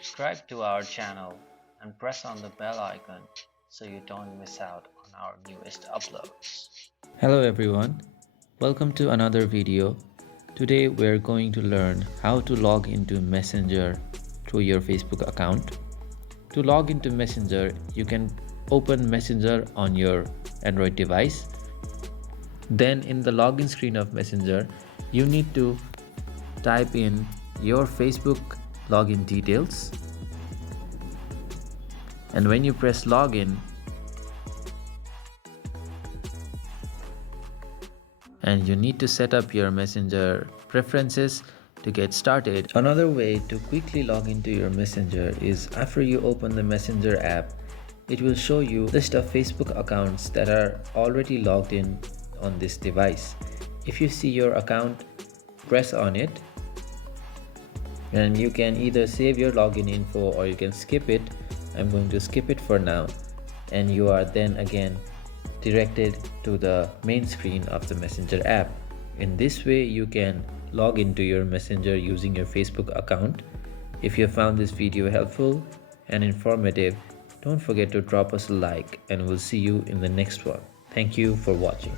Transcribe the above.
Subscribe to our channel and press on the bell icon so you don't miss out on our newest uploads. Hello everyone, welcome to another video. Today we're going to learn how to log into Messenger through your Facebook account. To log into Messenger, you can open Messenger on your Android device. Then in the login screen of Messenger, you need to type in your Facebook login details. And when you press login, and you need to set up your Messenger preferences to get started. Another way to quickly log into your Messenger is after you open the Messenger app, it will show you a list of Facebook accounts that are already logged in on this device. If you see your account, press on it and you can either save your login info or you can skip it. I'm going to skip it for now, and you are then again directed to the main screen of the Messenger app. In this way, you can log into your Messenger using your Facebook account. If you found this video helpful and informative, don't forget to drop us a like, and we'll see you in the next one. Thank you for watching.